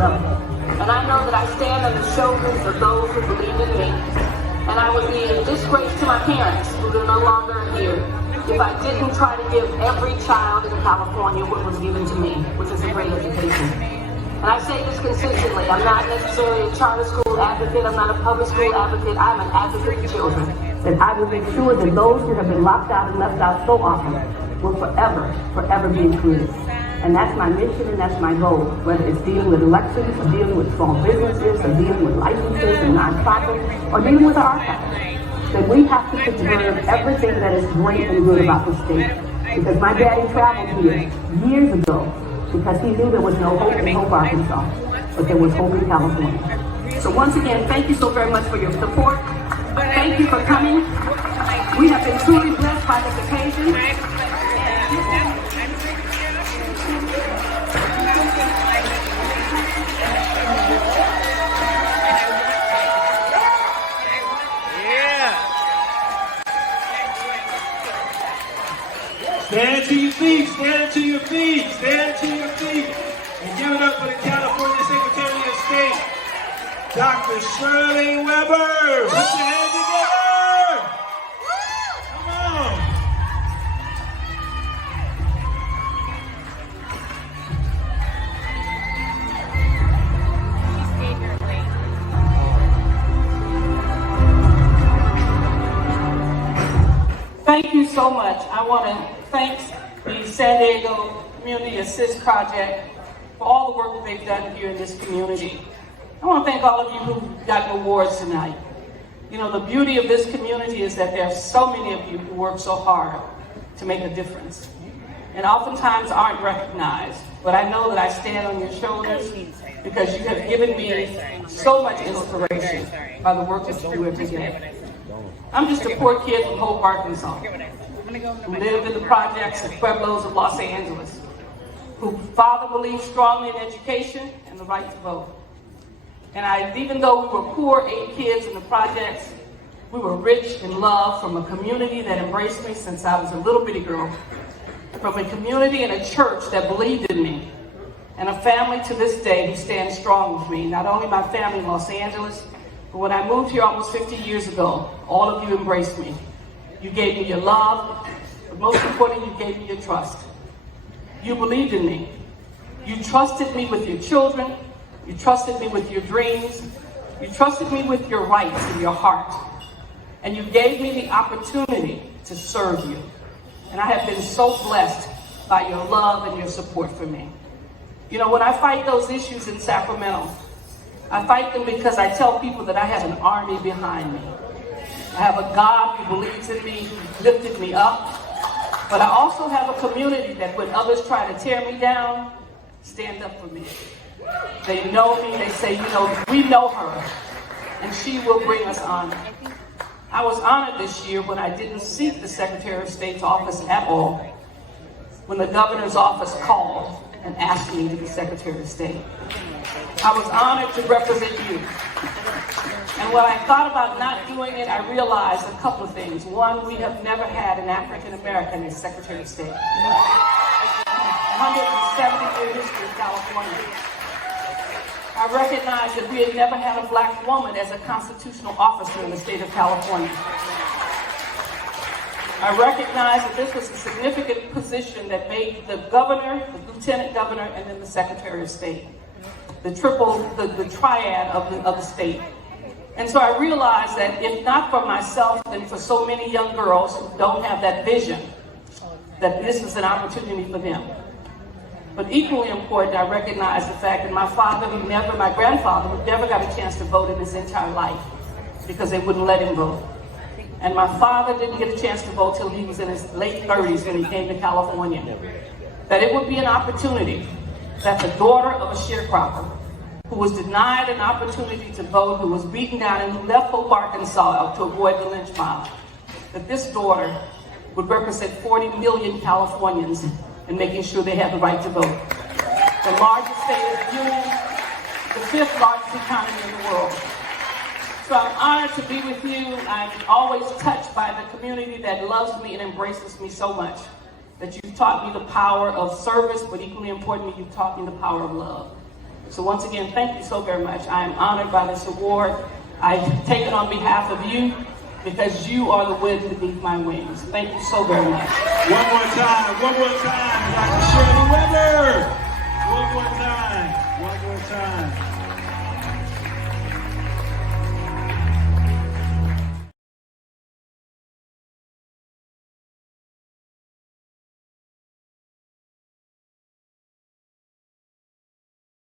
level. And I know that I stand on the shoulders of those who believe in me. And I would be a disgrace to my parents, who are no longer here, if I didn't try to give every child in California what was given to me, which is a great education. And I say this consistently. I'm not necessarily a charter school advocate. I'm not a public school advocate. I'm an advocate for children. That I will make sure that those who have been locked out and left out so often will forever be included. And that's my mission and that's my goal, whether it's dealing with elections, or dealing with small businesses, or dealing with licenses and nonprofits, or dealing with the archives. That we have to preserve everything that is great and good about the state. Because my daddy traveled here years ago because he knew there was no hope in Hope, Arkansas, but there was hope in California. So once again, thank you so very much for your support. Thank you for coming. We have been truly blessed by this occasion. Stand to your feet, stand to your feet, stand to your feet. And give it up for the California Secretary of State, Dr. Shirley Weber. Put your hands together. Come on. Thank you so much. I want to thank the San Diego Community Assist Project for all the work that they've done here in this community. I want to thank all of you who got awards tonight. You know, the beauty of this community is that there are so many of you who work so hard to make a difference and oftentimes aren't recognized. But I know that I stand on your shoulders because you have given me so much inspiration by the work that you do every day. I'm just a poor kid from Hope, Arkansas, who lived in the projects and pueblos of Los Angeles, whose father believed strongly in education and the right to vote. And even though we were poor 8 kids in the projects, we were rich in love from a community that embraced me since I was a little bitty girl, from a community and a church that believed in me, and a family to this day who stands strong with me. Not only my family in Los Angeles, but when I moved here almost 50 years ago, all of you embraced me. You gave me your love, but most importantly, you gave me your trust. You believed in me. You trusted me with your children. You trusted me with your dreams. You trusted me with your rights in your heart. And you gave me the opportunity to serve you. And I have been so blessed by your love and your support for me. You know, when I fight those issues in Sacramento, I fight them because I tell people that I have an army behind me. I have a God who believes in me, who lifted me up. But I also have a community that when others try to tear me down, stand up for me. They know me, they say, you know, we know her, and she will bring us honor. I was honored this year when I didn't seek the Secretary of State's office at all, when the governor's office called and asked me to be Secretary of State. I was honored to represent you. And when I thought about not doing it, I realized a couple of things. One, we have never had an African American as Secretary of State. 170-year history of California. I recognized that we had never had a black woman as a constitutional officer in the state of California. I recognized that this was a significant position that made the governor, the lieutenant governor, and then the Secretary of State. The triad of the state. And so I realized that if not for myself, then for so many young girls who don't have that vision, that this is an opportunity for them. But equally important, I recognize the fact that my grandfather, who never got a chance to vote in his entire life because they wouldn't let him vote. And my father didn't get a chance to vote till he was in his late 30s when he came to California. That it would be an opportunity that the daughter of a sharecropper who was denied an opportunity to vote, who was beaten down, and who left Hope, Arkansas to avoid the lynch mob, that this daughter would represent 40 million Californians in making sure they have the right to vote. The largest state of the union, the 5th largest economy in the world. So I'm honored to be with you. I'm always touched by the community that loves me and embraces me so much. That you've taught me the power of service, but equally importantly, you've taught me the power of love. So once again, thank you so very much. I am honored by this award. I take it on behalf of you because you are the wind beneath my wings. Thank you so very much. One more time, Dr. Shirley Weber. One more time.